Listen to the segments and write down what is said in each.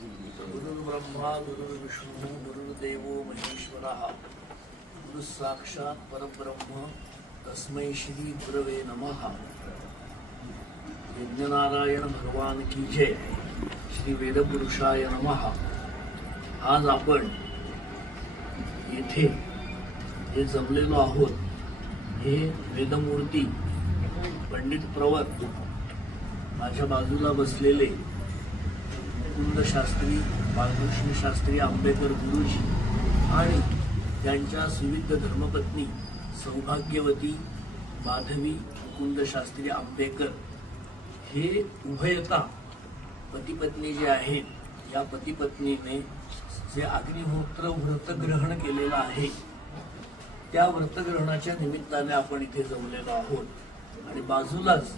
गुरुर्ब्रह्मा गुरुर्विष्णू गुरुर्देवो महेश्वरः गुरु साक्षात् परब्रह्म तस्मै श्री गुरवे नमः। यज्ञनारायण भगवान की जय। श्री वेदपुरुषाय नमः। आज आपण येथे जे जमलेलो आहोत हे वेदमूर्ती पंडित प्रवर माझ्या बाजूला बसलेले मुकुंद शास्त्री बालकृष्ण शास्त्री आंबेकर गुरुजी आणि त्यांच्या सुविध धर्मपत्नी सौभाग्यवती माधवी मुकुंद शास्त्री आंबेकर हे उभयता पतिपत्नी जे आहेत या पतिपत्नीने जे अग्निहोत्र व्रतग्रहण केलेलं आहे त्या व्रतग्रहणाच्या निमित्ताने आपण इथे जमलेलो आहोत। आणि बाजूलाच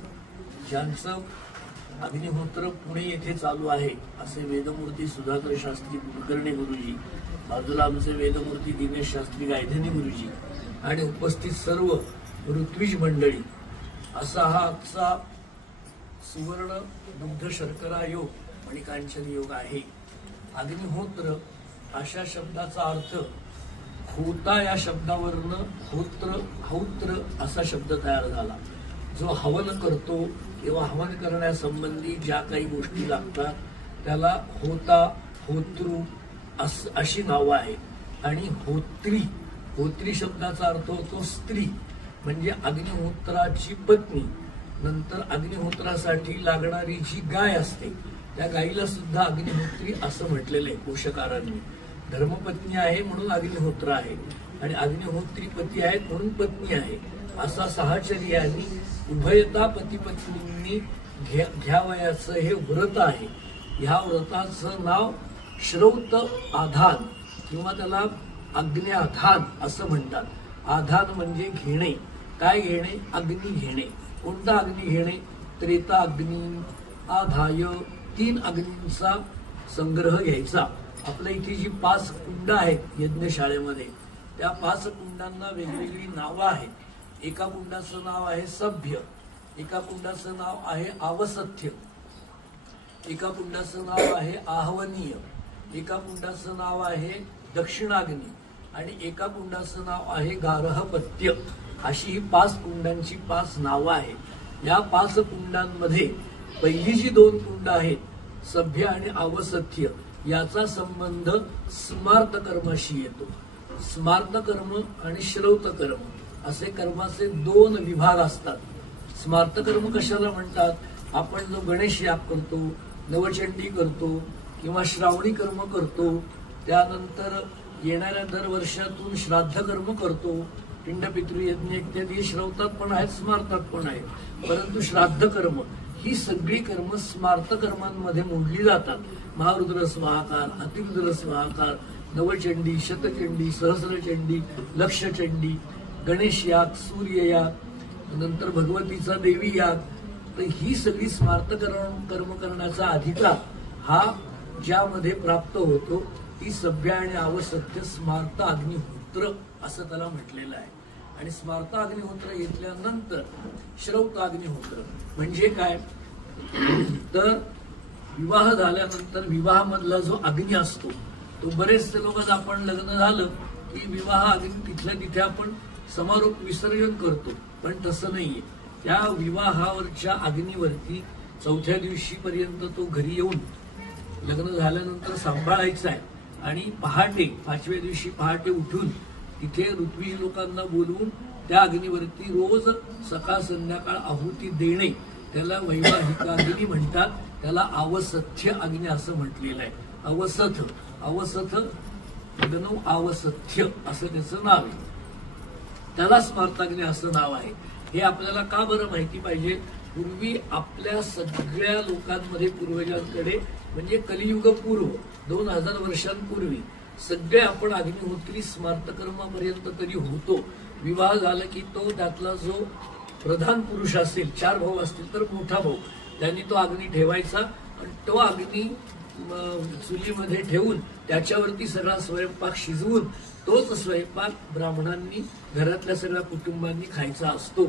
ज्यांचं अग्निहोत्र पुणे येथे चालू आहे असे वेदमूर्ती सुधाकर शास्त्री कुलकर्णी गुरुजी, बाजूला आमचे वेदमूर्ती दिनेश शास्त्री गायधनी गुरुजी आणि उपस्थित सर्व ऋत्विज मंडळी, असा हा आजचा सुवर्ण दुग्ध शर्करा योग आणि कांचन योग आहे। अग्निहोत्र अशा शब्दाचा अर्थ होता या शब्दावरनं होत्र हौत्र असा शब्द तयार झाला। जो हवन करतो किंवा हवन करण्यासंबंधी ज्या काही गोष्टी लागतात त्याला होता होतृ अशी नावं आहेत। आणि होत्री होत्री शब्दाचा अर्थ होतो स्त्री, म्हणजे अग्निहोत्राची पत्नी। नंतर अग्निहोत्रासाठी लागणारी जी गाय असते त्या गायीला सुद्धा अग्निहोत्री असं म्हटलेलं आहे पोषकारांनी। धर्मपत्नी आहे म्हणून अग्निहोत्र आहे आणि अग्निहोत्री पती आहेत म्हणून पत्नी आहे। असा साहचर्याने उभयता पतिपत्नींनी घ्यावयाचं हे व्रत आहे। ह्या व्रताचं नाव श्रौत आधान किंवा त्याला अग्न्याधान असं म्हणतात। आधान म्हणजे घेणे। काय घेणे? अग्नी घेणे। कोणता अग्नी घेणे? त्रेता अग्नी आधाय 3 अग्नींचा संग्रह घ्यायचा। आपल्या इथे जी 5 कुंड आहेत यज्ञशाळेमध्ये त्या 5 कुंडांना वेगवेगळी नावं आहेत। एका कुंडाचं नाव आहे सभ्य, एका कुंडाचं नाव आहे आवसथ्य, एका कुंडाचं नाव आहे आह्वनीय, एका कुंडाचं नाव आहे दक्षिणाग्नी आणि एका कुंडाचं नाव आहे गारहपत्य। अशी ही 5 कुंडांची 5 नावं आहेत। या 5 कुंडांमध्ये पहिली जी 2 कुंड आहेत सभ्य आणि आवसथ्य याचा संबंध स्मार्त कर्माशी येतो। स्मार्त कर्म आणि श्रौत कर्म असे कर्माचे 2 विभाग असतात। स्मार्त कर्म कशाला म्हणतात? आपण जो गणेश याग करतो, नवचंडी करतो किंवा श्रावणी कर्म करतो, त्यानंतर येणाऱ्या दरवर्षातून श्राद्ध कर्म करतो, पिंड पितृयज्ञ इत्यादी श्रौतात पण आहेत स्मार्तात पण आहेत। परंतु श्राद्ध कर्म ही सगळी कर्म स्मार्त कर्मांमध्ये मोडली जातात। महारुद्र स्वाहाकार, अतिरुद्र स्वाहाकार, नवचंडी, शतचंडी, सहस्रचंडी, लक्षचंडी, गणेश याग, सूर्य याग, नंतर भगवतीचा देवी याग। तर ही सगळी स्मार्त कर्म करण्याचा अधिकार हा ज्यामध्ये प्राप्त होतो ती सभ्य आणि आवसथ्य स्मार्त अग्निहोत्र असं त्याला म्हटलेलं आहे। आणि स्मार्त अग्निहोत्र घेतल्यानंतर श्रौत अग्निहोत्र म्हणजे काय? तर विवाह झाल्यानंतर विवाहामधला जो अग्नी असतो तो बरेचसे लोक आपण लग्न झालं की विवाह अग्नी तिथल्या तिथे आपण समारोप विसर्जन करतो, पण तसं नाहीये। त्या विवाहावरच्या अग्नीवरती 4थ्या दिवशीपर्यंत तो घरी येऊन लग्न झाल्यानंतर सांभाळायचा आहे आणि पहाटे 5व्या दिवशी पहाटे उठून तिथे ऋत्विज लोकांना बोलवून त्या अग्नीवरती रोज सकाळ संध्याकाळ आहुती देणे त्याला वैवाहिक अग्नी म्हणतात। त्याला आवसथ्य अग्नी असं म्हटलेलं आहे। अवसथ अवसथ लग्न आवसथ्य असं त्याचं नाव आहे। त्याला स्मार्ताग्नी असं नाव आहे। हे आपल्याला का बरं माहिती पाहिजे? पूर्वी आपल्या सगळ्या लोकांमध्ये पूर्वजांकडे म्हणजे कलियुग पूर्व 2000 वर्षांपूर्वी सगळे आपण अग्निहोत्री स्मार्त कर्मापर्यंत तरी होतो। विवाह झाला की तो त्यातला जो प्रधान पुरुष असेल, 4 भाऊ असतील तर मोठा भाऊ, त्यांनी तो अग्नी ठेवायचा आणि तो अग्नी चुलीमध्ये ठेवून त्याच्यावरती सगळा स्वयंपाक शिजवून तोच स्वयंपाक ब्राह्मणांनी घरातल्या सगळ्या कुटुंबांनी खायचा असतो।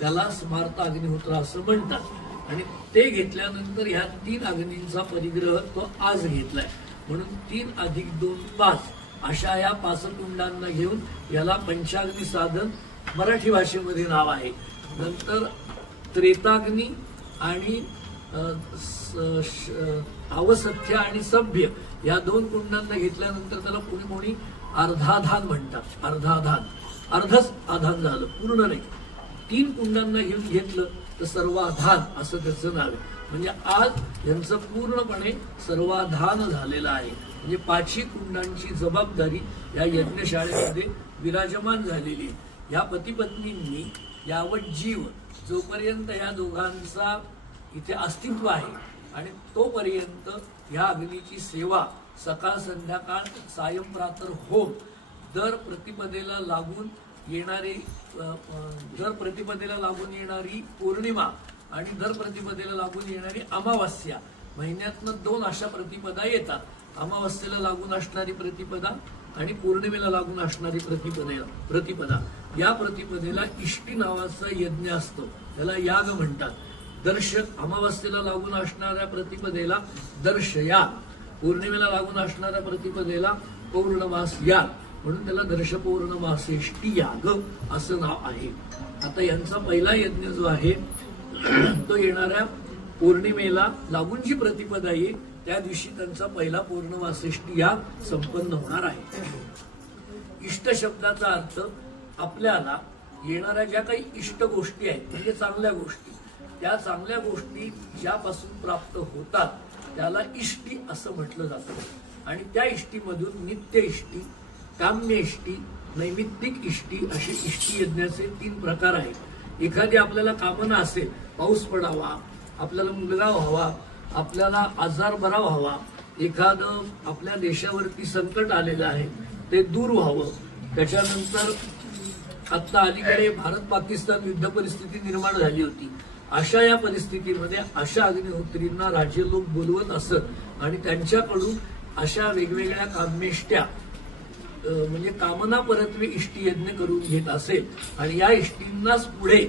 त्याला स्मार्त अग्निहोत्र असं म्हणतात। आणि ते घेतल्यानंतर ह्या 3 अग्नींचा परिग्रह तो आज घेतलाय. म्हणून 3 अधिक 2 5 अशा या 5 कुंडांना घेऊन याला पंचाग्नी साधन मराठी भाषेमध्ये नाव आहे. नंतर त्रेताग्नी आणि अवसथ्य आणि सभ्य या 2 कुंडांना घेतल्यानंतर त्याला कोणी अर्धाधान म्हणतात. अर्धच आधान झालं, पूर्ण नाही. 3 कुंडांना घेऊन घेतलं तर सर्वाधान असं त्याचं नाव आहे. म्हणजे आज यांचं पूर्णपणे सर्वाधान झालेलं आहे. म्हणजे 5 कुंडांची जबाबदारी या यज्ञशाळेमध्ये विराजमान झालेली आहे. या पती पत्नींनी यावत जीव जोपर्यंत या दोघांचा इथे अस्तित्व आहे आणि तोपर्यंत या अग्नीची सेवा सकाळ संध्याकाळ सायंप्रातर होम दर प्रतिपदेला लागून येणारी पौर्णिमा आणि दर प्रतिपदेला लागून येणारी अमावास्या, महिन्यातनं 2 अशा प्रतिपदा येतात. अमावास्येला लागून असणारी प्रतिपदा आणि पौर्णिमेला लागून असणारी प्रतिपदा. या प्रतिपदेला इष्टी नावाचा यज्ञ असतो, त्याला याग म्हणतात. अमावास्येला लागून असणाऱ्या प्रतिपदेला दर्शयाग, पौर्णिमेला लागून असणाऱ्या प्रतिपदेला पौर्णमास याग, म्हणून त्याला दर्श पौर्णमासेष्टी याग असं नाव आहे. आता यांचा पहिला यज्ञ जो आहे तो येणाऱ्या पौर्णिमेला लागून जी प्रतिपदा येईल त्या दिवशी त्यांचा पहिला पौर्णमासेष्टी याग संपन्न होणार आहे. इष्ट शब्दाचा अर्थ आपल्याला येणाऱ्या ज्या काही इष्ट गोष्टी आहेत म्हणजे चांगल्या गोष्टी, त्या चांगल्या गोष्टी ज्यापासून प्राप्त होतात त्याला इष्टी असं म्हटलं जातं. आणि त्या इष्टीमधून नित्य इष्टी, काम्य इष्टी, नैमित्तिक इष्टी असे इष्टी यज्ञाचे 3 प्रकार आहेत. एखादी आपल्याला कामना असेल, पाऊस पडावा, आपल्याला मुलगा व्हावा, आपल्याला आजार बरा व्हावा, एखादं आपल्या देशावरती संकट आलेलं आहे ते दूर व्हावं, त्याच्यानंतर आता अलीकडे भारत पाकिस्तान युद्ध परिस्थिती निर्माण झाली होती, अशा या परिस्थितीमध्ये अशा अग्निहोत्रींना राज्य लोक बोलवत असत आणि त्यांच्याकडून अशा वेगवेगळ्या कामेष्ट्या म्हणजे कामना परत्वे इष्टी यज्ञ करून घेत असेल आणि या इष्टींनाच पुढे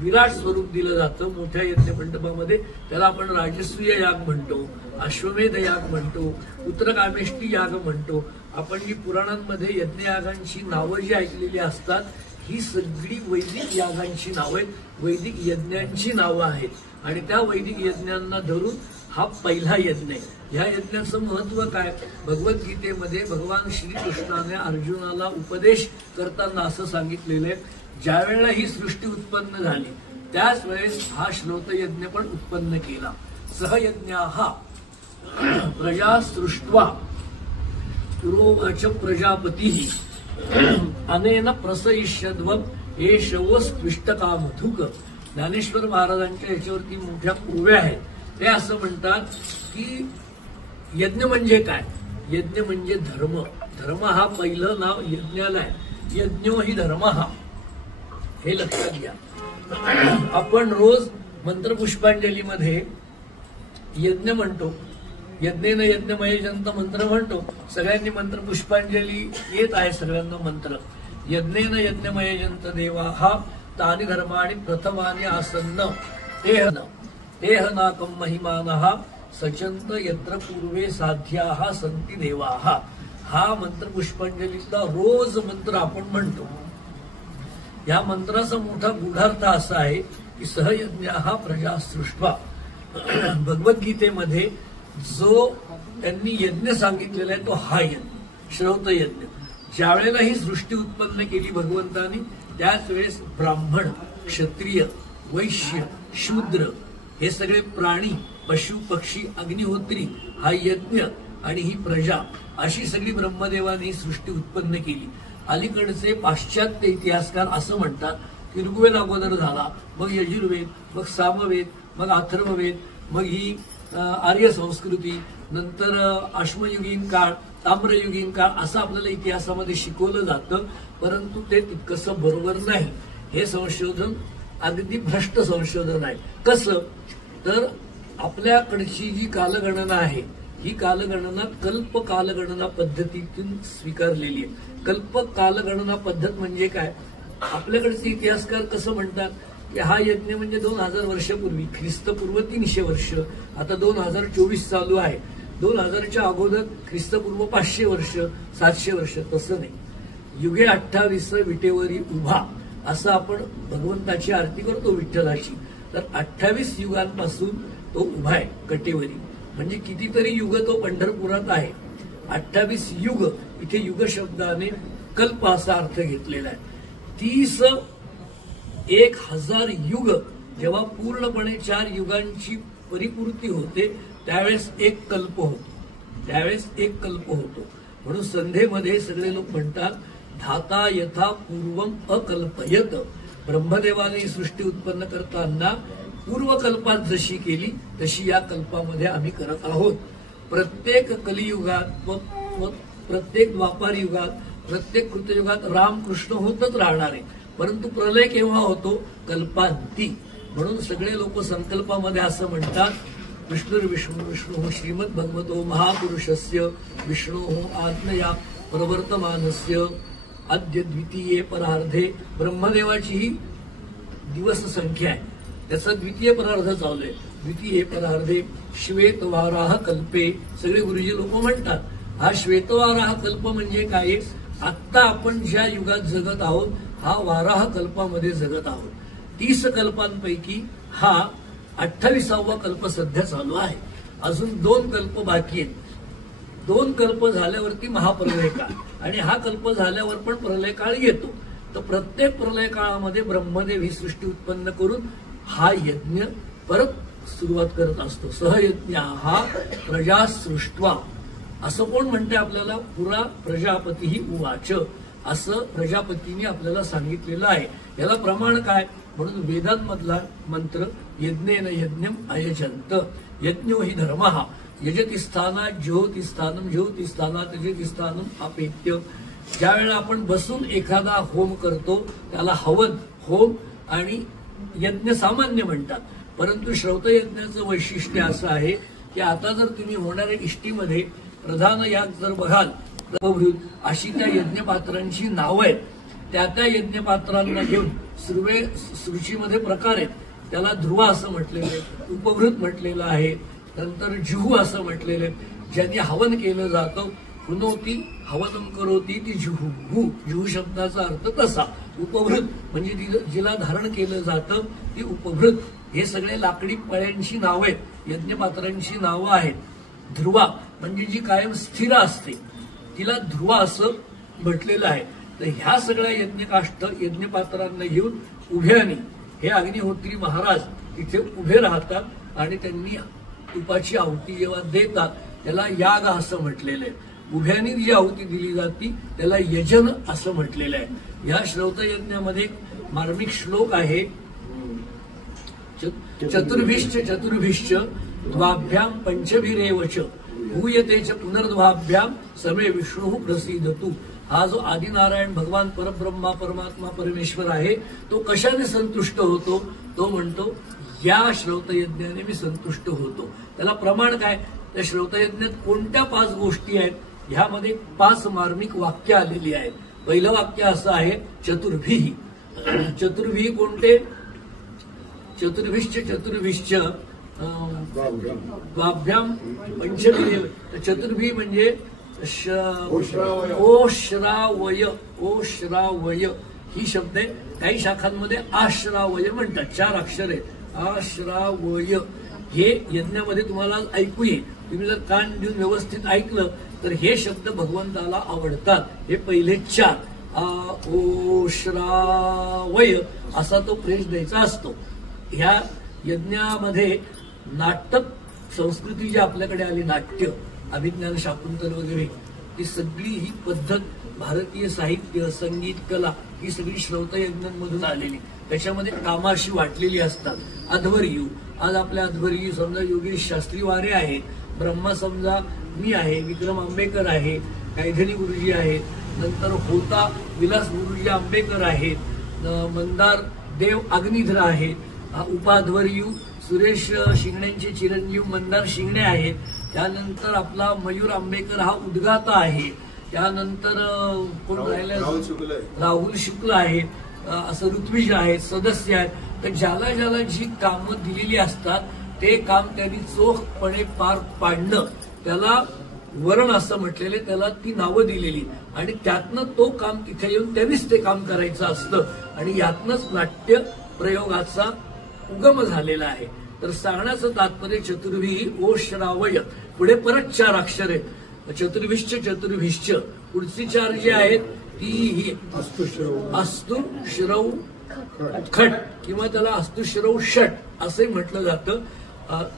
विराट स्वरूप दिलं जातं मोठ्या यज्ञ मंडपामध्ये. त्याला आपण राजसूय याग म्हणतो, अश्वमेध याग म्हणतो, उत्तरकामेष्टी याग म्हणतो. आपण जी पुराणांमध्ये यज्ञयागांची नावं जी ऐकलेली असतात ही सगळी वैदिक यागांची नावं आहेत, वैदिक यज्ञांची नावं आहेत आणि त्या वैदिक यज्ञांना धरून हा पहिला यज्ञ आहे. ह्या यज्ञाचं महत्व काय? भगवद्गीतेमध्ये भगवान श्रीकृष्णाने अर्जुनाला उपदेश करताना असं सांगितलेलं आहे, ज्या वेळेला ही सृष्टी उत्पन्न झाली त्याच वेळेस हा श्लोत यज्ञ पण उत्पन्न केला. सहयज्ञाः प्रजा सृष्ट्वा पुरोवाच प्रजापतीः अनेन प्रसयिष्यद्वम् एषवस्त्विष्टकामधुक. ज्ञानेश्वर महाराजांच्या याच्यावरती मोठ्या पूर्व्या आहेत. ते असं म्हणतात की यज्ञ म्हणजे काय? यज्ञ म्हणजे धर्म. धर्म हा पहिलं नाव यज्ञाला आहे. यज्ञो ही धर्म हा, हे लक्षात घ्या. आपण रोज मंत्रपुष्पांजलीमध्ये यज्ञ म्हणतो, यज्ञेन यज्ञमयजंत मंत्र म्हणतो. सगळ्यांनी मंत्रपुष्पांजली येत आहे सगळ्यांना मंत्र. यज्ञेन यज्ञमयजंत देवाः तानि धर्माणि प्रथमानि आसन्न तेह नाकं महिमानः सचंत यत्र पूर्वे साध्याः संती देवाः. हा मंत्रपुष्पांजलीतला रोज मंत्र आपण म्हणतो. या मंत्राचा मोठा गूढार्थ असा आहे की सहयज्ञाः प्रजा सृष्ट्वा. भगवद्गीतेमध्ये जो त्यांनी यज्ञ सांगितलेला आहे तो हा यज्ञ, श्रौत यज्ञ. ज्या वेळेला ही सृष्टी उत्पन्न केली भगवंतानी त्याच वेळेस ब्राह्मण, क्षत्रिय, वैश्य, शूद्र हे सगळे प्राणी, पशु, पक्षी, अग्निहोत्री, हा यज्ञ आणि ही प्रजा अशी सगळी ब्रह्मदेवाने ही सृष्टी उत्पन्न केली. अलीकडचे पाश्चात्य इतिहासकार असं म्हणतात की ऋग्वेद अगोदर झाला, मग यजुर्वेद, मग सामवेद, मग अथर्ववेद, मग ही आर्य संस्कृती, नंतर अश्मयुगीन काळ, ताम्रयुगीन काळ असं आपल्याला इतिहासामध्ये शिकवलं जातं. परंतु ते तितकंसं बरोबर नाही. हे संशोधन अगदी भ्रष्ट संशोधन आहे. कसं तर आपल्याकडची जी कालगणना आहे ही कालगणना कल्प कालगणना पद्धतीतून स्वीकारलेली आहे. कल्प कालगणना पद्धत म्हणजे काय? आपल्याकडचे इतिहासकार कसं म्हणतात की हा यज्ञ म्हणजे 2000 वर्षापूर्वी, ख्रिस्तपूर्व 300 वर्ष, आता 2024 चालू आहे, 2000च्या अगोदर ख्रिस्तपूर्व 500 वर्ष, 700 वर्ष, तसं नाही. युगे 28 विटेवरी उभा, असं आपण भगवंताची आरती करतो विठ्ठलाची. तर 28 युगांपासून तो उभा आहे कटेवरी. म्हणजे कितीतरी युग तो पंढरपुरात आहे. 28 युग, इथे युग शब्दाने कल्प असा अर्थ घेतलेला आहे. 30,000 युग जेव्हा पूर्णपणे 4 युगांची परिपूर्ती होते त्यावेळेस एक कल्प होतो. म्हणून संध्येमध्ये सगळे लोक म्हणतात धाता यथा पूर्वम अकल्पयत. ब्रह्मदेवाने सृष्टी उत्पन्न करताना पूर्वकल्पात जशी केली तशी या कल्पामध्ये आम्ही करत आहोत. प्रत्येक कलियुगात व प्रत्येक द्वापार युगात, प्रत्येक कृतयुगात रामकृष्ण होतच राहणार आहे. परंतु प्रलय केव्हा होतो? कल्पांती. म्हणून सगळे लोक संकल्पामध्ये असं म्हणतात विष्णू श्रीमद भगवतो महापुरुषस्य विष्णू आज्ञया प्रवर्तमानस्य अद्य द्वितीये परार्धे. ब्रह्मदेवाची ही दिवस संख्या आहे, त्याचा द्वितीय परार्ध चालू आहे. द्वितीये परार्धे श्वेतवाराह कल्पे. सगळे गुरुजी लोक म्हणतात हा श्वेतवाराह कल्प म्हणजे काय? आत्ता आपण ज्या युगात जगत आहोत हा वाराह कल्पामध्ये जगत आहोत. 30 कल्पांपैकी हा 28वा कल्प सध्या चालू आहे. अजून 2 कल्प बाकी आहेत. 2 कल्प झाल्यावरती महाप्रलय काळ, आणि हा कल्प झाल्यावर पण प्रलय काळ येतो. तर प्रत्येक प्रलय काळामध्ये ब्रह्मदेव ही सृष्टी उत्पन्न करून हा यज्ञ परत सुरुवात करत असतो. सहयज्ञ हा प्रजा सृष्टवा, असं कोण म्हणते आपल्याला? पुरा प्रजापती ही उवाच, असं प्रजापतीने आपल्याला सांगितलेलं आहे. याला प्रमाण काय? म्हणून वेदांमधला मंत्र यज्ञेन यज्ञम अयजंत. यज्ञो हि धर्मः यजति स्थानात ज्योतिस्थानम ज्योतिस्थानात यजतिस्थानम अपेत्य. ज्यावेळेला आपण बसून एखादा होम करतो त्याला हवन, होम आणि यज्ञ सामान्य म्हणतात. परंतु श्रौत यज्ञाचं वैशिष्ट्य असं आहे की आता जर तुम्ही होणाऱ्या इष्टीमध्ये प्रधान याग जर बघाल तर अशी त्या यज्ञपात्रांची नावं आहेत. त्या यज्ञपात्रांना घेऊन सृष्टीमध्ये प्रकार आहेत. त्याला ध्रुव असं म्हटलेलं आहे, उपभृत म्हटलेलं आहे, नंतर जुहू असं म्हटलेलं आहे. ज्यांनी हवन केलं जातं, हुनोती हवनम करोती ती जुहू. जुहू शब्दाचा अर्थ तसा. उपभृत म्हणजे जिला धारण केलं जातं ती उपभृत. हे सगळे लाकडी पळ्यांची नावं आहेत, यज्ञपात्रांची नावं आहेत. ध्रुवा म्हणजे जी कायम स्थिर असते तिला ध्रुवा असं म्हटलेलं आहे. तर ह्या सगळ्या यज्ञकाष्ठ यज्ञपात्रांना घेऊन उभ्यानी हे अग्निहोत्री महाराज इथे उभे राहतात आणि त्यांनी तुपाची आहुती जेव्हा देतात त्याला याग असं म्हटलेलं आहे. उभ्यानी जी आहुती दिली जाती त्याला यजन असं म्हटलेलं आहे. या श्रौत यज्ञामध्ये एक मार्मिक श्लोक आहे, चतुर्भिश्च द्वाभ्याम पंचभिरेवच भूयतेच पुनर्द्वाभ्याम समे विष्णू प्रसीदतु. हा जो आदिनारायण भगवान परब्रह्मा परमात्मा परमेश्वर आहे तो कशाने संतुष्ट होतो? तो म्हणतो या श्रौतयज्ञाने मी संतुष्ट होतो. त्याला प्रमाण काय? त्या श्रौतयज्ञात कोणत्या 5 गोष्टी आहेत? ह्यामध्ये 5 मार्मिक वाक्य आलेली आहेत. पहिलं वाक्य असं आहे चतुर्भिः. चतुर्भिः कोणते? चतुर्भिश्च द्वाभ्याम पंचभिरेव. चतुर्भिः म्हणजे ओश्रावय ही शब्द आहे. काही शाखांमध्ये आश्रावय म्हणतात. 4 अक्षर आहेत. आश्रावय हे यज्ञामध्ये तुम्हाला ऐकू येईल. तुम्ही जर कान देऊन व्यवस्थित ऐकलं तर हे शब्द भगवंताला आवडतात. हे पहिले 4 ओश्रावय असा तो प्रेस द्यायचा असतो. ह्या यज्ञामध्ये नाटक संस्कृती जी आपल्याकडे आली, नाट्य, अभिज्ञान शाकुंतल वगैरे, ही सगळी ही पद्धत भारतीय साहित्य, संगीत, कला ही सगळी श्रौतयज्ञांमधून आलेली. त्याच्यामध्ये कामाशी वाटलेली असतात. अध्वर्यू, आज आपल्या अध्वर्यू समजा योगेश शास्त्री वारे आहेत, ब्रह्मा समजा मी आहे, विक्रम आंबेकर आहे, कैधनी गुरुजी आहेत, नंतर होता विलास गुरुजी आंबेकर आहेत, मंदार देव अग्निध्र आहेत, उपाध्वर्यू सुरेश शिंगण्यांचे चिरंजीव मंदार शिंगणे आहेत. त्यानंतर आपला मयूर आंबेकर हा उद्गाता आहे. त्यानंतर कोण राहिलं? राहुल शुक्ल आहेत, असं ऋत्विज आहेत, सदस्य आहेत. तर ज्याला ज्याला जी कामं दिलेली असतात ते काम त्यांनी चोखपणे पार पाडणं, त्याला वरण असं म्हटलेलं, त्याला ती नावं दिलेली आणि त्यातनं तो काम तिथे येऊन त्यांनीच ते काम करायचं असतं आणि यातनंच नाट्य प्रयोगाचा उगम झालेला आहे. तर सांगण्याचं तात्पर्य चतुर्भी ओ श्रावय, पुढे परत 4 अक्षर आहेत. चतुर्भिश्च चतुर्भिश्च, पुढची 4 जी आहेत ती ही अस्तु श्रव खट किंवा त्याला अस्तु श्रव षट असंही म्हटलं जातं.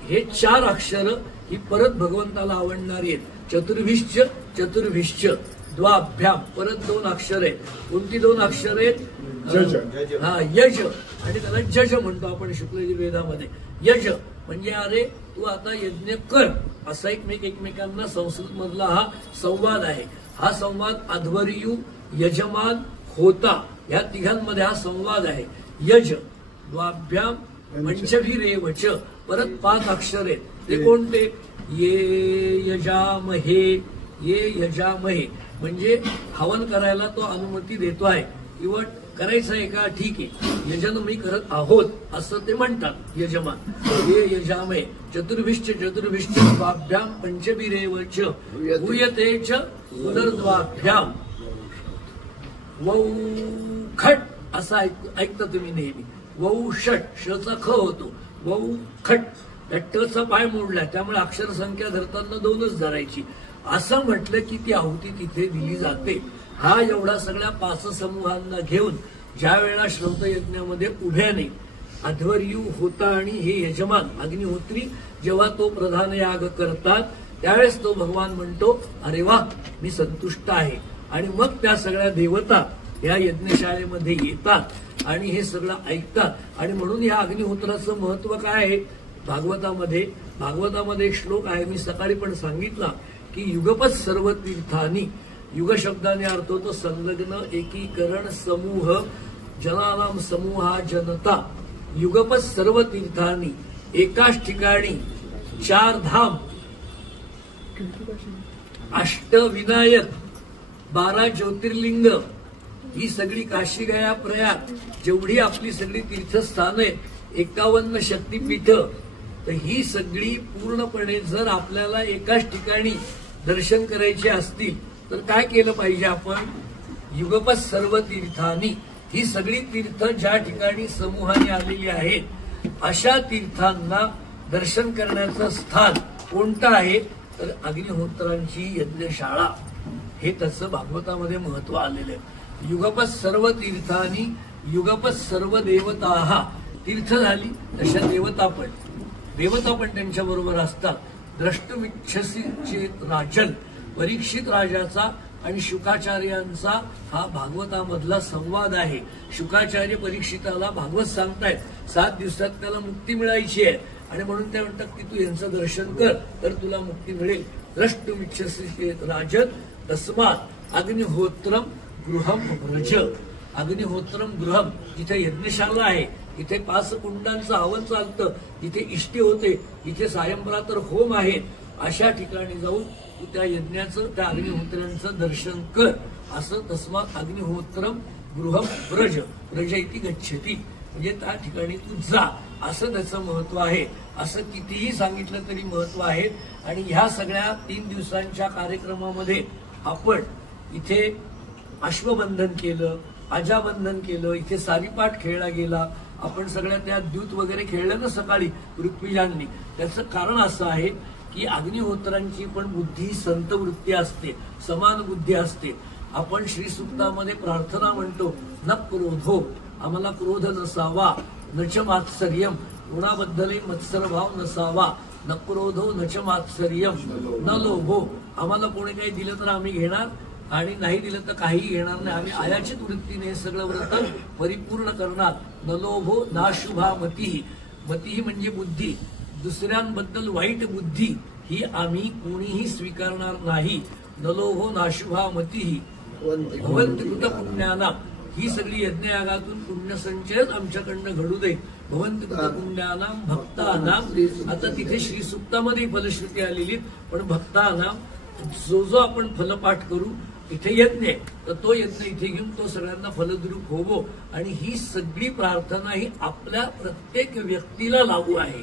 हे 4 अक्षर ही परत भगवंताला आवडणारी आहेत. चतुर्भिश्च चतुर्भिश्च द्वाभ्याम, परत 2 अक्षर आहेत. कोणती 2 अक्षर आहेत? यज, आणि त्याला जज म्हणतो आपण शुक्ल वेदामध्ये. यज म्हणजे अरे तू आता यज्ञ कर, असा एकमेकांना संस्कृत मधला हा संवाद आहे. हा संवाद अध्वर्यू, यजमान, होता या तिघांमध्ये हा संवाद आहे. यज द्वाभ्याम पंचभिरेवच, परत 5 अक्षर आहेत. ते कोणते? ये यजामहे, ये यजामहे म्हणजे हवन करायला तो अनुमती देतो आहे किंवा करायचं आहे का? ठीक आहे, यजन मी करत आहोत असं ते म्हणतात यजमान. ये यजामहे चतुर्भिश्च चतुर्भिश्च द्वाभ्याम पंचभिरेवच भूयतेच पुनर्द्वाभ्याम. वौ खट असं ऐकता तुम्ही नेहमी. वौ षट, शचा ख होतो. वौ खट, त्या टचा पाय मोडला त्यामुळे अक्षर संख्या धरताना 2च धरायची. असं म्हटलं की ती आहुती तिथे दिली जाते. हा एवढा सगळ्या 5 समूहांना घेऊन ज्या वेळेला श्रौत यज्ञामध्ये उभ्याने अध्वर्यू, होता आणि हे यजमान अग्निहोत्री जेव्हा तो प्रधान याग करतात त्यावेळेस तो भगवान म्हणतो अरे वा मी संतुष्ट आहे. आणि मग त्या सगळ्या देवता या यज्ञशाळेमध्ये येतात आणि हे सगळं ऐकतात. आणि म्हणून या अग्निहोत्राचं महत्व काय आहे? भागवतामध्ये एक श्लोक आहे, मी सकाळी पण सांगितला की युगपत सर्व तीर्थानी, युग शब्दाने अर्थ होतो संलग्न, एकीकरण, समूह, जनानाम समूहा जनता. युगपत सर्व तीर्थानी, एकाच ठिकाणी 4 धाम, 8 विनायक, 12 ज्योतिर्लिंग, ही सगळी काशी गया प्रयाग जेवढी आपली सगळी तीर्थस्थानं आहेत, 51 शक्तीपीठ, तर ही सगळी पूर्णपणे जर आपल्याला एकाच ठिकाणी दर्शन करायचे असतील तर काय केलं पाहिजे आपण? युगपत सर्व तीर्थानी, ही सगळी तीर्थ ज्या ठिकाणी समूहाने आलेली आहेत अशा तीर्थांना दर्शन करण्याचं स्थान कोणतं आहे? तर अग्निहोत्रांची यज्ञशाळा. हे त्याचं भागवतामध्ये महत्व आलेलं आहे. युगपत सर्व तीर्थानी, युगपत सर्व देवता. तीर्थ झाली तशा देवता पण त्यांच्या बरोबर असतात. द्रष्टुमिच्छसी चेत राजन, परीक्षित राजाचा आणि शुकाचार्यांचा हा भागवतामधला संवाद आहे. शुकाचार्य परीक्षिताला भागवत सांगतायत 7 दिवसात त्याला मुक्ती मिळायची आहे आणि म्हणून ते म्हणतात की तू यांचं दर्शन कर तर तुला मुक्ती मिळेल. द्रष्टुमिच्छसी चेत राजन तस्मात् अग्निहोत्रम गृहम व्रज. अग्निहोत्रम गृहम, जिथे यज्ञशाला आहे, इथे 5 कुंडांचं हवन चालतं, इथे इष्टी होते, इथे सायंप्रातर होम आहेत, अशा ठिकाणी जाऊन तू त्या यज्ञाचं, त्या अग्निहोत्रांचं दर्शन कर. असं तस्मात् अग्निहोत्रम गृहम व्रज, व्रज इति गच्छति, म्हणजे त्या ठिकाणी तू जा, असं त्याचं महत्व आहे. असं कितीही सांगितलं तरी महत्व आहे. आणि ह्या सगळ्या 3 दिवसांच्या कार्यक्रमामध्ये आपण इथे अश्वबंधन केलं, आजाबंधन केलं, इथे सारीपाठ खेळला गेला, आपण सगळ्या त्या द्यूत वगैरे खेळलं ना सकाळी ऋत्विजांनी. त्याचं कारण असं आहे की अग्निहोत्रांची पण बुद्धी संत वृत्ती असते, समान बुद्धी असते. आपण श्रीसूक्तामध्ये प्रार्थना म्हणतो, न क्रोधो, आम्हाला क्रोध नसावा, नच मात्सर्यम, गुणाबद्दलही मत्सरभाव नसावा, न क्रोधो नच मात्सर्यम, न लोभो, आम्हाला कोणी काही दिलं तर आम्ही घेणार आणि नाही दिलं तर काही घेणार नाही, आम्ही आयाचित वृत्तीने हे सगळं व्रत परिपूर्ण करणार. न लोभो नाशुभा मतीही, मतीही म्हणजे बुद्धी, दुसऱ्यांबद्दल वाईट बुद्धी ही आम्ही कोणीही स्वीकारणार नाही. न लोभो नाशुभा मतीही भवन्ति कृत पुण्यानाम, ही सगळी यज्ञयागातून पुण्यसंचयच आमच्याकडनं घडू दे. भवन्ति कृत पुण्यानाम भक्तानाम, आता तिथे श्रीसूक्तामध्ये फलश्रुती आलेली, पण भक्तानाम जो जो आपण फलपाठ करू, इथे यज्ञ आहे तर तो यज्ञ इथे घेऊन तो सगळ्यांना फलद्रूप होवो, आणि ही सगळी प्रार्थना ही आपल्या प्रत्येक व्यक्तीला लागू आहे,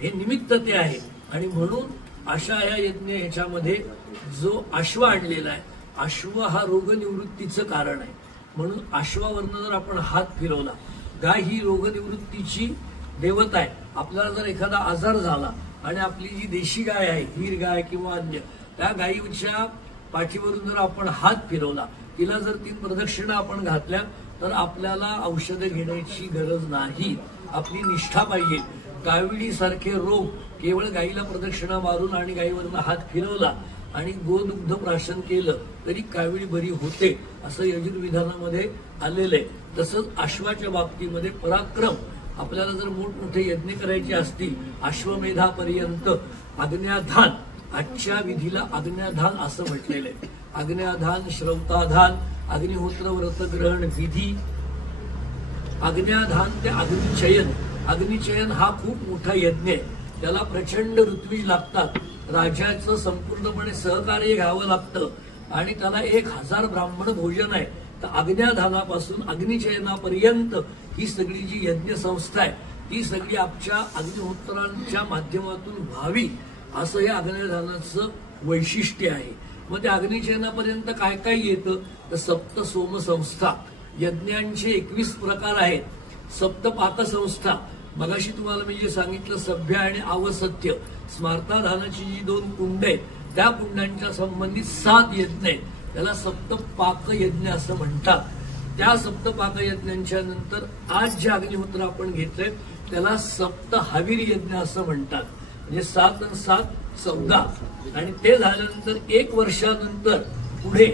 हे निमित्त ते आहे. आणि म्हणून अशा या यज्ञ ह्याच्यामध्ये जो अश्व आणलेला आहे, अश्व हा रोगनिवृत्तीचं कारण आहे. म्हणून अश्वावरनं जर आपण हात फिरवला, गाय ही रोगनिवृत्तीची देवता आहे. आपल्याला जर एखादा आजार झाला आणि आपली जी देशी गाय आहे, गीर गाय किंवा अन्य, त्या गायीच्या पाठीवरून जर आपण हात फिरवला, तिला जर 3 प्रदक्षिणा आपण घातल्या, तर आपल्याला औषधं घेण्याची गरज नाही. आपली निष्ठा पाहिजे. काविळीसारखे रोग केवळ गायीला प्रदक्षिणा मारून आणि गायीवरनं हात फिरवला आणि गोदुग्ध प्राशन केलं तरी काविळी बरी होते, असं यजुर्विधानामध्ये आलेलं आहे. तसंच अश्वाच्या बाबतीमध्ये पराक्रम, आपल्याला जर मोठमोठे यज्ञ करायचे असतील, अश्वमेधापर्यंत आज्ञाधान, आजच्या विधीला आज्ञाधान असं म्हटलेलं आहे. आज्ञाधान, श्रौताधान, अग्निहोत्र व्रतग्रहण विधी, आज्ञाधान ते अग्निचयन. अग्निचयन हा खूप मोठा यज्ञ आहे. त्याला प्रचंड ऋत्विज लागतात, राजाचं संपूर्णपणे सहकार्य घ्यावं लागतं आणि त्याला 1000 ब्राह्मण भोजन आहे. तर आज्ञाधानापासून अग्निचयनापर्यंत ही सगळी जी यज्ञ संस्था आहे ती सगळी आपल्या अग्निहोत्रांच्या माध्यमातून व्हावी, असं या अग्निधानाचं वैशिष्ट्य आहे. मग त्या अग्निचयनापर्यंत काय काय येतं, तर सप्त सोम संस्था, यज्ञांचे 21 प्रकार आहेत. सप्त पाकसंस्था, मगाशी तुम्हाला मी जे सांगितलं सभ्य आणि अवसत्य, स्मार्ताधानाची जी 2 कुंड आहेत त्या कुंडांच्या संबंधित 7 यज्ञ आहेत. त्याला सप्तपाक यज्ञ असं म्हणतात. त्या सप्तपाक यज्ञांच्या नंतर आज जे अग्निहोत्र आपण घेतोय त्याला सप्तहावीर यज्ञ असं म्हणतात. म्हणजे 7 आणि 7 14, आणि ते झाल्यानंतर 1 वर्षानंतर पुढे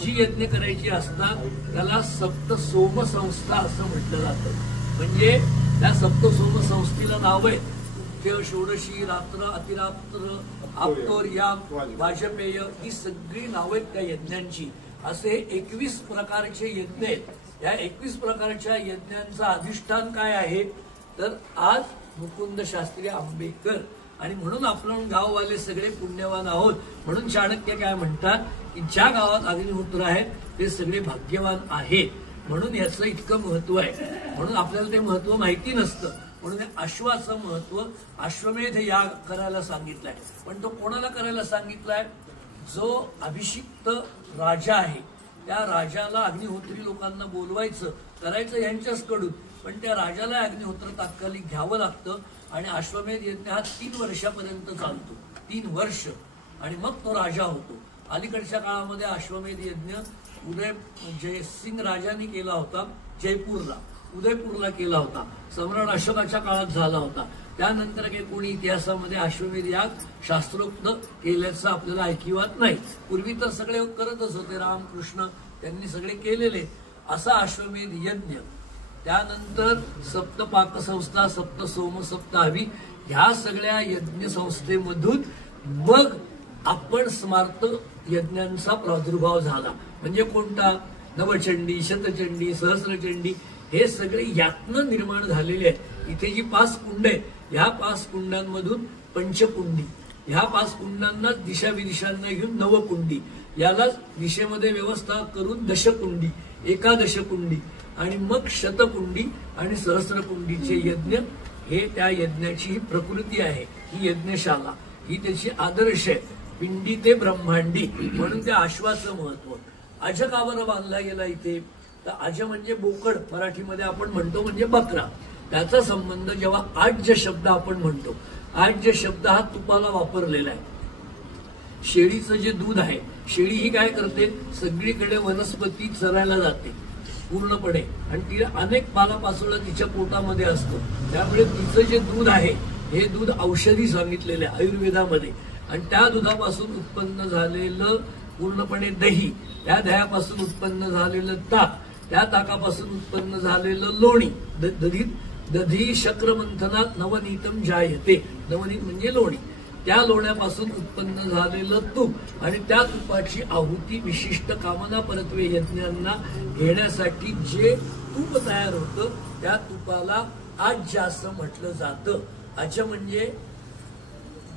जी यज्ञ करायची असतात त्याला सप्तसोम संस्था असं म्हटलं जातं. म्हणजे त्या सप्तसोम संस्थेला नाव आहे षोडशी, रात्र, अतिरात्र, आप्तोर, याम, वाजपेय, ही सगळी नाव आहेत त्या यज्ञांची. असे 21 प्रकारचे यज्ञ आहेत. या 21 प्रकारच्या यज्ञांचं अधिष्ठान काय आहे, तर आज मुकुंद शास्त्री आंबेकर. आणि म्हणून आपण गाववाले सगळे पुण्यवान आहोत. म्हणून चाणक्य काय म्हणतात की ज्या गावात अग्निहोत्र आहे ते सगळे भाग्यवान आहेत. म्हणून याचं इतकं महत्व आहे. म्हणून आपल्याला ते महत्व माहिती नसतं. म्हणून अश्वाचं महत्व, अश्वमेध याग करायला सांगितलंय. पण तो कोणाला करायला सांगितलाय, जो अभिषिक्त राजा आहे त्या राजाला अग्निहोत्री लोकांना बोलवायचं, करायचं यांच्याच कडून, पण त्या राजाला अग्निहोत्र तात्कालिक घ्यावं लागतं. आणि अश्वमेध यज्ञ हा 3 वर्षापर्यंत चालतो, 3 वर्ष, आणि मग तो राजा होतो. अलीकडच्या काळामध्ये अश्वमेध यज्ञ जयसिंग राजांनी केला होता, जयपूरला, उदयपूरला केला होता. सम्राट अशोकाच्या काळात झाला होता. त्यानंतर काही कोणी इतिहासामध्ये अश्वमेध याग शास्त्रोक्त केल्याचं आपल्याला ऐकिवात नाही. पूर्वी तर सगळे करतच होते, रामकृष्ण त्यांनी सगळे केलेले. असा अश्वमेध यज्ञ, त्यानंतर सप्तपाक संस्था, सप्त सोम, सप्ताहवी, ह्या सगळ्या यज्ञ संस्थेमधून मग आपण स्मार्त यज्ञांचा प्रादुर्भाव झाला. म्हणजे कोणता, नवचंडी, शतचंडी, सहस्रचंडी, हे सगळे यातनं निर्माण झालेले आहेत. इथे जी 5 कुंड आहेत, ह्या 5 कुंडांमधून पंचकुंडी, ह्या 5 कुंडांना दिशा विदिशांना घेऊन नवकुंडी, यालाच दिशेमध्ये व्यवस्था करून दशकुंडी, एकादशकुंडी, आणि मग शतकुंडी आणि सहस्रकुंडीचे यज्ञ. हे त्या यज्ञाची ही प्रकृती आहे, ही यज्ञशाला, ही त्याची आदर्श आहे. पिंडी ते ब्रह्मांडी. म्हणून त्या अश्वाचं महत्व. अज का बरं बांधला गेला इथे, तर अज म्हणजे बोकड, मराठीमध्ये आपण म्हणतो म्हणजे बकरा. त्याचा संबंध जेव्हा आज्य शब्द आपण म्हणतो, आज्य शब्द हा तुपाला वापरलेला आहे. शेळीचं जे दूध आहे, शेळी ही काय करते, सगळीकडे वनस्पती चरायला जाते पूर्णपणे, आणि तिला अनेक पालापाचोळा तिच्या पोटामध्ये असतं. त्यामुळे तिचं जे दूध आहे हे दूध औषधी सांगितलेलं आहे आयुर्वेदामध्ये. आणि त्या दुधापासून उत्पन्न झालेलं पूर्णपणे दही, त्या दह्यापासून उत्पन्न झालेलं ताक, त्या ताकापासून उत्पन्न झालेलं लोणी, दधी शक्रमंथनात नवनीतम जायते, नवनीत म्हणजे लोणी, त्या लोण्यापासून उत्पन्न झालेलं तूप, आणि त्या तुपाची आहुती विशिष्ट कामना परत्वे यज्ञांना घेण्यासाठी जे तूप तयार होतं त्या तुपाला आज्य असं म्हटलं जातं. अज म्हणजे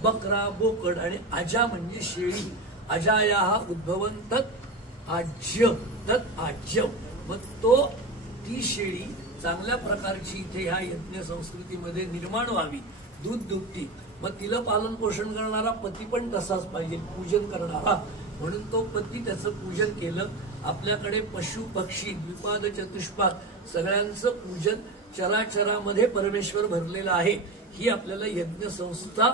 बकरा, बोकड, आणि आजा म्हणजे शेळी. अजायाः उद्भवन तत् आज्य तत् आज्य. मग तो ती शेळी चांगल्या प्रकारची इथे ह्या यज्ञ संस्कृतीमध्ये निर्माण व्हावी, दूध दुभती. मग तिला पालन पोषण करणारा पती पण तसाच पाहिजे, पूजन करणारा. म्हणून तो पती त्याचं पूजन केलं. आपल्याकडे पशु पक्षी द्विपाद चतुष्पाद सगळ्यांचं पूजन चराचरामध्ये परमेश्वर भरलेला आहे, ही आपल्याला यज्ञ संस्था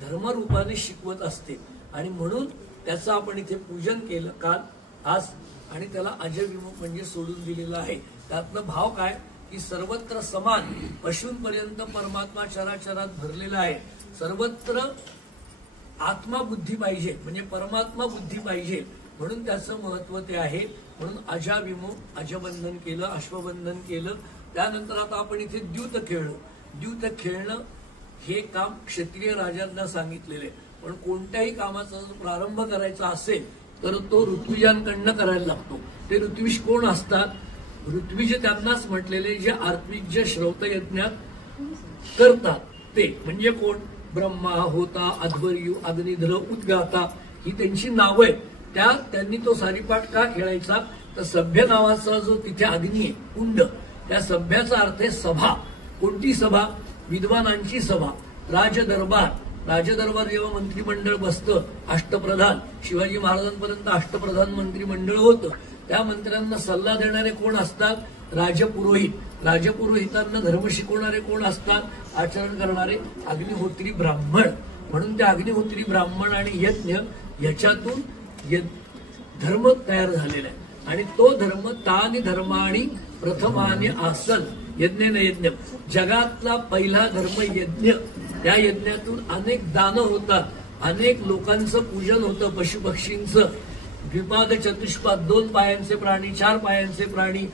धर्मरूपाने शिकवत असते. आणि म्हणून त्याचं आपण इथे पूजन केलं काल आज, आणि त्याला अजविमुख म्हणजे सोडून दिलेलं आहे. त्यातनं भाव काय की सर्वत्र समान पशूंपर्यंत परमात्मा चराचरात भरलेला आहे. सर्वत्र आत्मा बुद्धी पाहिजे म्हणजे परमात्मा बुद्धी पाहिजे, म्हणून त्याचं महत्व ते आहे. म्हणून अजाविमुख अजबंधन केलं, अश्वबंधन केलं. त्यानंतर आता आपण इथे द्यूत खेळलो. द्यूत खेळणं हे काम क्षत्रिय राजांना सांगितलेले. पण कोणत्याही कामाचा जर प्रारंभ करायचा असेल तर तो ऋत्विजांकडनं करायला लागतो. ते ऋत्विज कोण असतात? ऋत्विज त्यांनाच म्हटलेले जे आत्मिज्य श्रौत यज्ञात करतात ते. म्हणजे कोण? ब्रह्मा, होता, अध्वर्यू, अग्निध्र, उद्गाता ही त्यांची नावं आहेत. त्यांनी तो सारीपाठ का खेळायचा? तर सभ्य नावाचा जो तिथे अग्नी आहे कुंड, त्या सभ्याचा अर्थ आहे सभा. कोणती सभा? विद्वानांची सभा. राजदरबार. राजदरबार जेव्हा मंत्रिमंडळ बसतं, अष्टप्रधान, शिवाजी महाराजांपर्यंत अष्टप्रधान मंत्रिमंडळ होतं. त्या मंत्र्यांना सल्ला देणारे कोण असतात? राजपुरोहित. राजपुरोहितांना धर्म शिकवणारे कोण असतात? आचरण करणारे अग्निहोत्री ब्राह्मण. म्हणून त्या अग्निहोत्री ब्राह्मण आणि यज्ञ याच्यातून धर्म तयार झालेला आहे. आणि तो धर्म तानि धर्माणि प्रथमानि आसन यज्ञेन यज्ञ. जगातला पहिला धर्म यज्ञ. त्या यज्ञातून अनेक दानं होतात, अनेक लोकांचं पूजन होतं, पशुपक्षींचं. द्विपाद चतुष्पाद, 2 पायांचे प्राणी, 4 पायांचे प्राणी,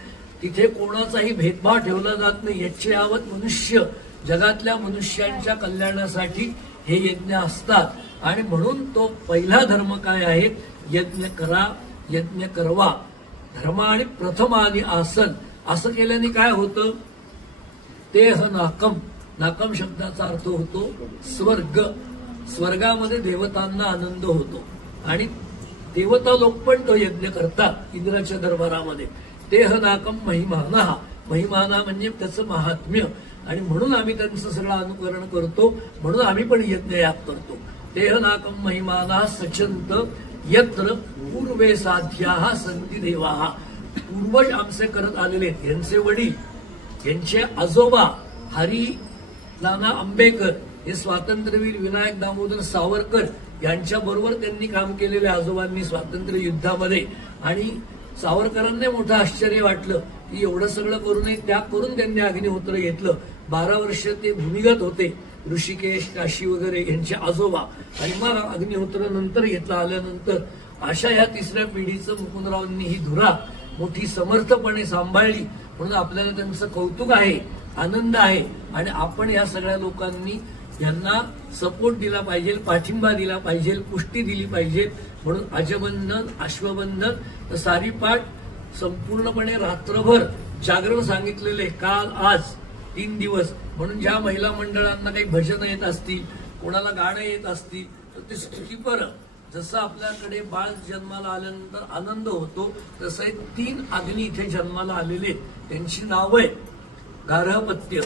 तिथे कोणाचाही भेदभाव ठेवला जात नाही. याचे यावत मनुष्य, जगातल्या मनुष्यांच्या कल्याणासाठी हे यज्ञ असतात. आणि म्हणून तो पहिला धर्म काय आहे? यज्ञ करा, यज्ञ करवा. धर्म आणि प्रथमानि आसन. असं केल्याने काय होतं? तेह नाकम. नाकम शब्दाचा अर्थ होतो स्वर्ग. स्वर्गामध्ये देवतांना आनंद होतो आणि देवता लोक पण तो यज्ञ करतात इंद्राच्या दरबारामध्ये. तेह नाकम महिमाना. महिमाना म्हणजे त्याचं महात्म्य. आणि म्हणून आम्ही त्यांचं सगळं अनुकरण करतो, म्हणून आम्ही पण यज्ञ याग करतो. तेह नाकम महिमाना सचंत यत्र पूर्वे साध्या संती देवाहा. पूर्वज आमचे करत आलेले आहेत. यांचे वडील, यांचे आजोबा हरी नाना आंबेकर हे स्वातंत्र्यवीर विनायक दामोदर सावरकर यांच्या बरोबर त्यांनी काम केलेले आजोबांनी स्वातंत्र्य युद्धामध्ये. आणि सावरकरांना मोठं आश्चर्य वाटलं की एवढं सगळं करूनही त्याग करून त्यांनी अग्निहोत्र घेतलं. 12 वर्ष ते भूमिगत होते, ऋषिकेश, काशी वगैरे यांचे आजोबा. आणि मग अग्निहोत्र नंतर घेतला. आल्यानंतर अशा या 3ऱ्या पिढीचं मुकुंदरावांनी ही धुरा मोठी समर्थपणे सांभाळली. म्हणून आपल्याला त्यांचं कौतुक आहे, आनंद आहे. आणि आपण या सगळ्या लोकांनी यांना सपोर्ट दिला पाहिजे, पाठिंबा दिला पाहिजे, पुष्टी दिली पाहिजे. म्हणून अजबंधन, अश्वबंधन, सारीपाठ संपूर्णपणे रात्रभर जागरण सांगितलेले. काल आज 3 दिवस. म्हणून ज्या महिला मंडळांना काही भजन येत असतील, कोणाला गाणं येत असतील तर ते स्तुतीपर. जसं आपल्याकडे बाळ जन्माला आल्यानंतर आनंद होतो तसं 3 अग्नी इथे जन्माला आलेले. त्यांची नावं आहेत गार्हपत्य,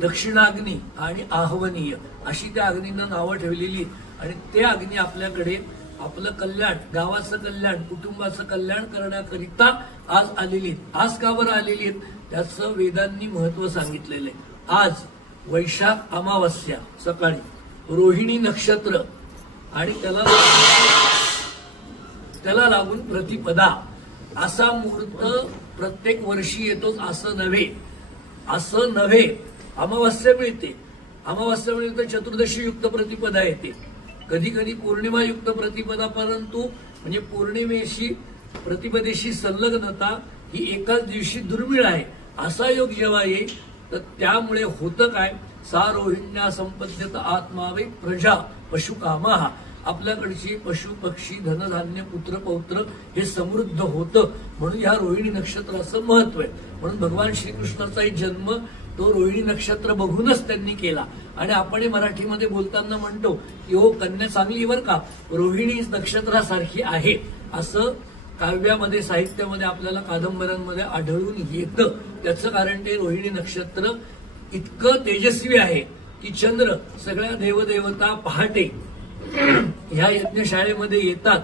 दक्षिणाग्नी आणि आहवनीय अशी त्या अग्नींना नावं ठेवलेली. आणि ते अग्नी आपल्याकडे आपलं कल्याण, गावाचं कल्याण, कुटुंबाचं कल्याण करण्याकरिता आज आलेली आहेत. आज का बरं आलेली आहेत? त्याचं वेदांनी महत्व सांगितलेलं आहे. आज वैशाख अमावस्या सकाळी, रोहिणी नक्षत्र आणि त्याला लागून प्रतिपदा असा मुहूर्त प्रत्येक वर्षी येतोच असं नव्हे. अमावस्या मिळते, अमावस्या मिळते, चतुर्दशी युक्त प्रतिपदा येते, कधी कधी पौर्णिमा युक्त प्रतिपदा. परंतु म्हणजे पौर्णिमेशी प्रतिपदेशी संलग्नता ही एकाच दिवशी दुर्मिळ आहे. असा योग जेव्हा येईल तर त्यामुळे होतं काय? सा रोहिण्या संपद्यत आत्मा वै प्रजा पशुकामा. आपल्याकडची पशु पक्षी धनधान्य पुत्र पौत्र हे समृद्ध होतं. म्हणून या रोहिणी नक्षत्राचं महत्व आहे. म्हणून भगवान श्रीकृष्णाचाही जन्म तो रोहिणी नक्षत्र बघूनच त्यांनी केला. आणि आपण मराठीमध्ये बोलताना म्हणतो की हो कन्या चांगली बरं का, रोहिणी नक्षत्रासारखी आहे, असं काव्यामध्ये साहित्यामध्ये आपल्याला कादंबऱ्यांमध्ये आढळून येतं. त्याचं कारण ते रोहिणी नक्षत्र इतकं तेजस्वी आहे की चंद्र सगळ्या देवदेवता पहाटे ह्या यज्ञशाळेमध्ये येतात,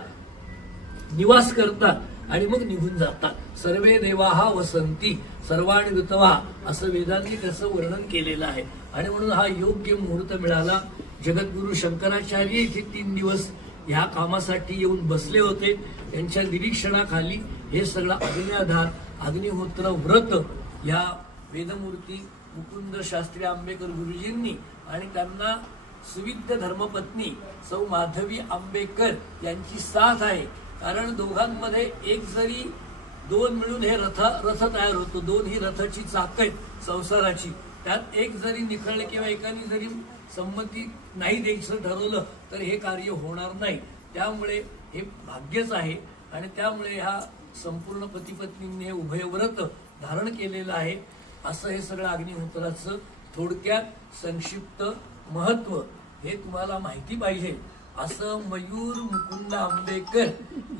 निवास करतात आणि मग निघून जातात. सर्वे देवाहा वसंती सर्वाणी ऋतवा असं वेदांनी त्याचं वर्णन केलेलं आहे. आणि म्हणून हा योग्य मुहूर्त मिळाला. जगद्गुरु शंकराचार्य इथे 3 दिवस ह्या कामासाठी येऊन बसले होते. त्यांच्या निरीक्षणाखाली हे सगळं अग्न्याधार अग्निहोत्र व्रत या वेदमूर्ती मुकुंद शास्त्री आंबेकर गुरुजींनी आणि त्यांना सुविद्य धर्मपत्नी सौ माधवी आंबेकर यांची साथ आहे. कारण दोघांमध्ये एक जरी 2 मिळून हे रथ तयार होतो. 2 ही रथाची चाकं आहेत संसाराची. त्यात एक जरी निखळले किंवा एकाने जरी संमती नाही द्यायचं ठरवलं तर हे कार्य होणार नाही. त्यामुळे हे भाग्यच आहे. आणि त्यामुळे ह्या संपूर्ण पतिपत्नींनी हे उभयव्रत धारण केलेलं आहे. असं हे सगळं अग्निहोत्राचं थोडक्यात संक्षिप्त महत्व हे तुम्हाला माहिती पाहिजे असं मयूर मुकुंद आंबेकर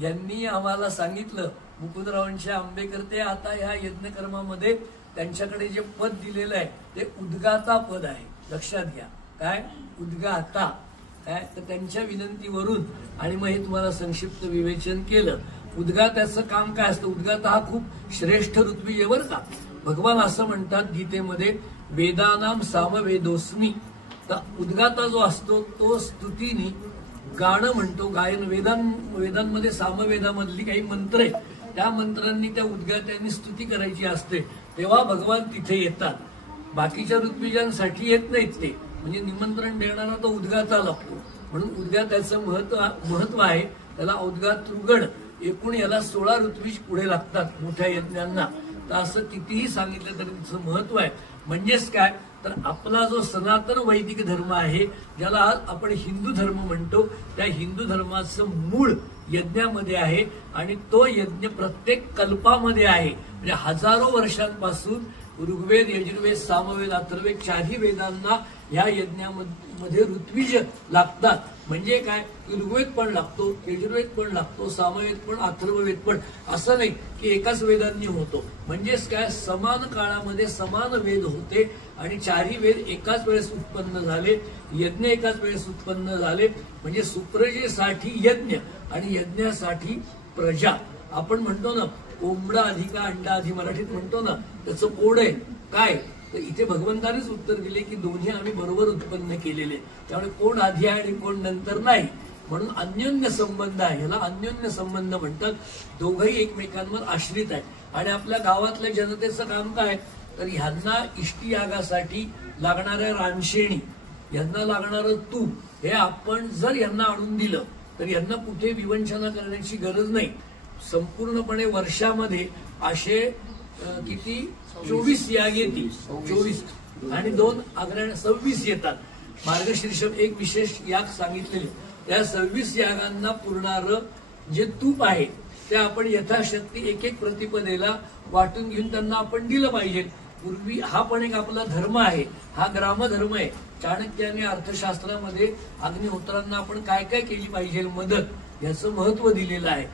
यांनी आम्हाला सांगितलं. मुकुंदरावांच्या आंबेकर ते आता ह्या यज्ञकर्मामध्ये त्यांच्याकडे जे पद दिलेलं आहे ते उद्गाता पद आहे. लक्षात घ्या, काय उद्गाता काय, तर त्यांच्या विनंतीवरून आणि मग हे तुम्हाला संक्षिप्त विवेचन केलं. उद्गाताचं काम काय असतं? उद्गाता हा खूप श्रेष्ठ ऋत्विज आहे बरं का. भगवान असं म्हणतात गीतेमध्ये, वेदानाम सामवेदोस्मी. तर उद्गाता जो असतो तो स्तुतीने गाणं म्हणतो, गायन. वेदांमध्ये सामवेदामधली काही मंत्र आहेत, त्या मंत्रांनी त्या उद्गात्यांनी स्तुती करायची असते. तेव्हा भगवान तिथे येतात. बाकीच्या ऋत्विजांसाठी येत नाहीत ते. म्हणजे निमंत्रण देणारा तो उद्गाता लागतो. म्हणून उद्गाताचं महत्व आहे. त्याला उद्गात तृगण, एकूण याला 16 ऋत्विज पुढे लागतात मोठ्या यज्ञांना. तर असं कितीही सांगितलं तरी तिचं महत्व आहे. म्हणजेच काय, तर आपला जो सनातन वैदिक धर्म आहे, ज्याला आज आपण हिंदू धर्म म्हणतो, त्या हिंदू धर्माचं मूळ यज्ञामध्ये आहे. आणि तो यज्ञ प्रत्येक कल्पामध्ये आहे. म्हणजे हजारो वर्षांपासून ऋग्वेद, यजुर्वेद, सामवेद, अथर्ववेद चारही वेदांना ह्या यज्ञामध्ये ऋत्विज लागतात. म्हणजे काय, ऋग्वेद पण लागतो, यजुर्वेद पण लागतो, सामवेद पण, अथर्ववेद पण. असं नाही की एकाच वेदांनी होतो. म्हणजेच काय, समान काळामध्ये समान वेद होते आणि चारही वेद एकाच वेळेस उत्पन्न झाले, यज्ञ एकाच वेळेस उत्पन्न झाले. म्हणजे सुप्रजेसाठी यज्ञ आणि यज्ञासाठी प्रजा. आपण म्हणतो ना, कोंबडा आधी का अंडा आधी, मराठीत म्हणतो ना, त्याचं कोड आहे काय. तर इथे भगवंतानेच उत्तर दिले की दोन्ही आम्ही बरोबर उत्पन्न केलेले. त्यामुळे कोण आधी आहे आणि कोण नंतर नाही. म्हणून अन्योन्य संबंध आहे. ह्याला अन्योन्य संबंध म्हणतात. दोघंही एकमेकांवर आश्रित आहे. आणि आपल्या गावातल्या जनतेचं काम काय, तर ह्यांना इष्टियागासाठी लागणाऱ्या रानशेणी, यांना लागणारं तूप हे आपण जर यांना आणून दिलं तर यांना कुठे विवंचना करण्याची गरज नाही. संपूर्णपणे वर्षामध्ये असे किती 24 याग येतील, 24 आणि 2 आग्रहण 26 येतात. मार्गशीर्ष एक विशेष याग सांगितलेले. त्या 26 यागांना पुरणारं जे तूप आहे ते आपण यथाशक्ती एक प्रतिपदेला वाटून घेऊन त्यांना आपण दिलं पाहिजे. पूर्वी हा पण एक आपला धर्म आहे, हा ग्रामधर्म आहे. चाणक्याने अर्थशास्त्रामध्ये अग्निहोत्रांना आपण काय काय केली पाहिजे मदत याचं महत्व दिलेलं आहे.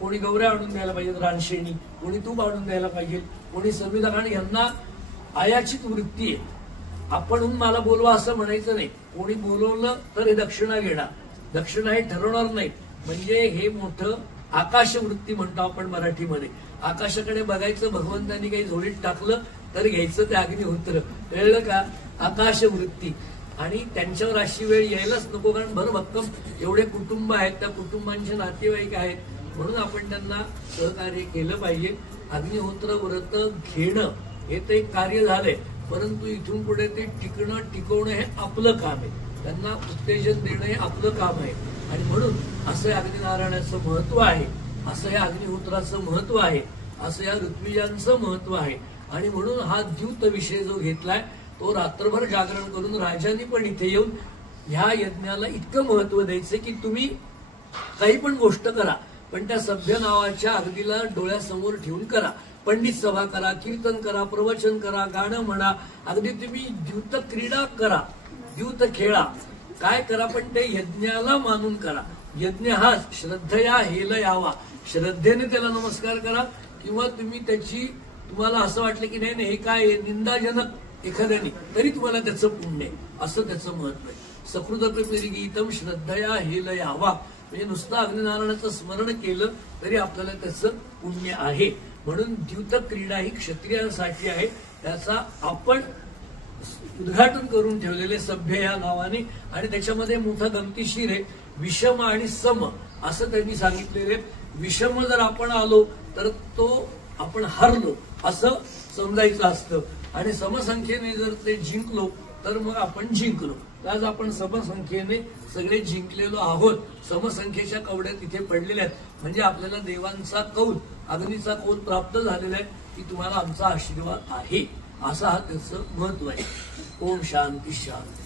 कोणी गौऱ्या आणून द्यायला पाहिजे रानशेणी, कोणी तूप आणून द्यायला पाहिजे, कोणी संविधान. आणि यांना आयाचीच वृत्ती आहे. आपण मला बोलवा असं म्हणायचं नाही. कोणी बोलवलं तर हे दक्षिणा घेणार, दक्षिणा हे ठरवणार नाही. म्हणजे हे मोठं आकाशवृत्ती म्हणतो आपण मराठीमध्ये. आकाशाकडे बघायचं, भगवंतांनी काही झोळीत टाकलं तर घ्यायचं ते अग्निहोत्र. कळलं का, आकाशवृत्ती. आणि त्यांच्यावर अशी वेळ यायलाच नको, कारण भरभक्कम एवढे कुटुंब आहेत, त्या कुटुंबांचे नातेवाईक आहेत. म्हणून आपण त्यांना सहकार्य केलं पाहिजे. अग्निहोत्र व्रत घेणं हे ते एक कार्य झालंय, परंतु इथून पुढे ते टिकवणं हे आपलं काम आहे. त्यांना उत्तेजन देणं हे आपलं काम आहे. आणि म्हणून असं या अग्निनारायणाचं महत्व आहे, असं या अग्निहोत्राचं महत्व आहे, असं या ऋत्विजांचं महत्व आहे. आणि म्हणून हा द्यूत विषय जो घेतलाय तो रात्रभर जागरण करून राजांनी पण इथे येऊन ह्या यज्ञाला इतकं महत्व द्यायचं की तुम्ही काही पण गोष्ट करा, पण त्या सभ्य नावाच्या अगदीला डोळ्यासमोर ठेवून करा. पंडित सभा करा, कीर्तन करा, प्रवचन करा, गाणं म्हणा, अगदी तुम्ही द्यूत क्रीडा करा, द्यूत खेळा, काय करा, पण ते यज्ञाला मानून करा. यज्ञ हा श्रद्धया हेल यावा, श्रद्धेने त्याला नमस्कार करा. किंवा तुम्ही तुम्हाला असं वाटलं की नाही हे काय निंदाजनक एखाद्याने, तरी तुम्हाला त्याचं पुण्य आहे, असं त्याचं महत्व आहे. सकृदपि गीतम श्रद्धया हेल यावा, म्हणजे नुसतं अग्निनारायणाचं स्मरण केलं तरी आपल्याला त्याचं पुण्य आहे. म्हणून द्यूत क्रीडा ही क्षत्रियांसाठी आहे. त्याचा आपण उद्घाटन करून ठेवलेले सभ्य या नावाने. आणि त्याच्यामध्ये मोठा गमतीशीर आहे, विषम आणि सम असं त्यांनी सांगितलेले. विषम जर आपण आलो तर तो आपण हरलो असं समजायचं असतं, आणि समसंख्येने जर ते जिंकलो तर मग आपण जिंकलो. आज आपण समसंख्येने सगळे जिंकलेलो आहोत. समसंख्येच्या कवड्या तिथे पडलेल्या आहेत, म्हणजे आपल्याला देवांचा कौल, अग्नीचा कौल प्राप्त झालेला आहे की तुम्हाला आमचा आशीर्वाद आहे, असा हा त्याचं महत्व आहे. ओम शांती शांती.